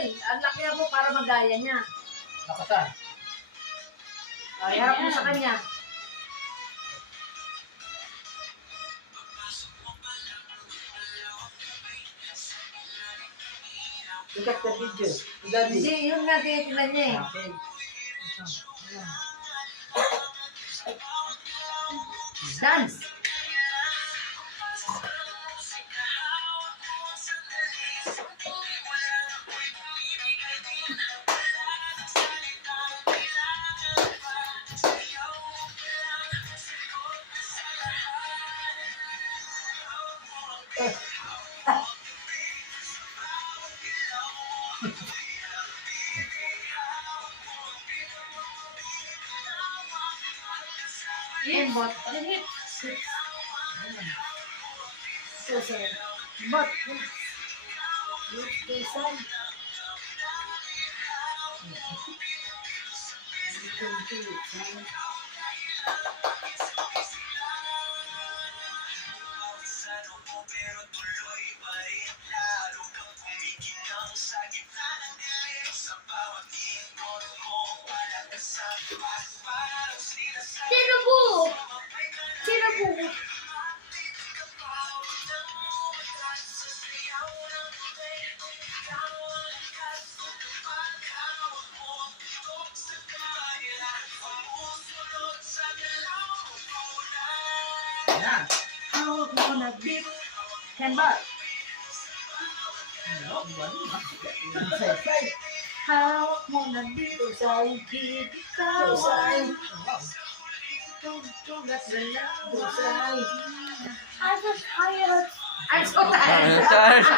Daniel. Ang laki mo para magaya niya. Nakasan. Ay, harap mo sa kanya. Ikat ka video. Hindi, yun nga tinitingnan niya eh. Okay. Dance. Embot. Bot. Sino po? Sino po? Ayan. Hawak mo na beat. Embot. Hawak mo na beat. Usay, kid, Usay. tugat na lang. Usay. I'm so tired. I'm so tired.